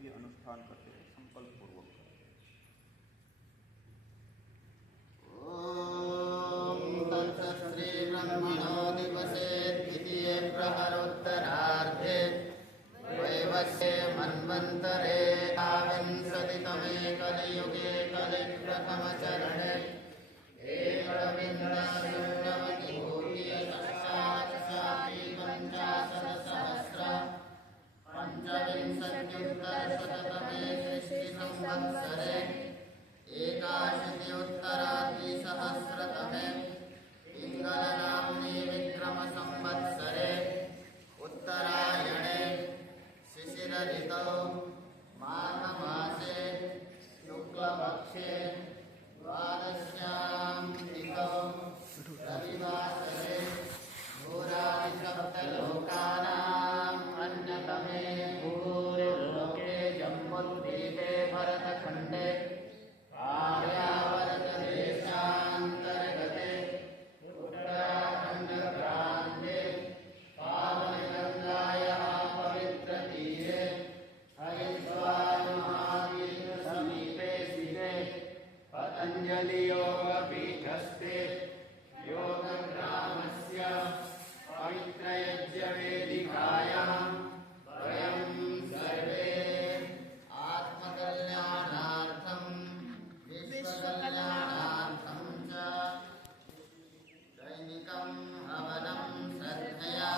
भी अनुष्ठान करते हैं संकल्प पूर्वक। ओम तत्सत् श्री ब्रह्मणो दिवसे द्वितीये प्रहरोत्तरार्धे वैवस्ये मन्वन्तरे आविंशतितमे कलियुगे कलिप्रथमचरणे एकविंशतिकोटिसहस्राधिक पञ्चाशत्सहस्र पञ्चविंशत्युत्तरशततमे सृष्टिसंवत्सरे एकाशीत्युत्तरद्विसहस्रतमे पिङ्गलनाम्नि विक्रमसंवत्सरे उत्तरायणे शिशिरऋतौ माघमासे शुक्लपक्षे द्वादश्यां तिथौ रविवासरे भूरादिसप्तलोकानाम् अन्यतमे भूरिर्लोके जम्बुद्वीपे भरतखण्डे आर्यावर्तदेशान्तर्गते उत्तराखण्डप्रान्ते पावनगङ्गायाः पवित्रतीरे हरिद्वारमहातीर्थसमीपे स्थिते पतञ्जलियोगपीठस्थे योगग्रामस्य पवित्रयज्ञवेदिकायां वयं सर्वे आत्मकल्याणार्थं विश्वकल्याणार्थं च दैनिकं हवनं श्रद्धया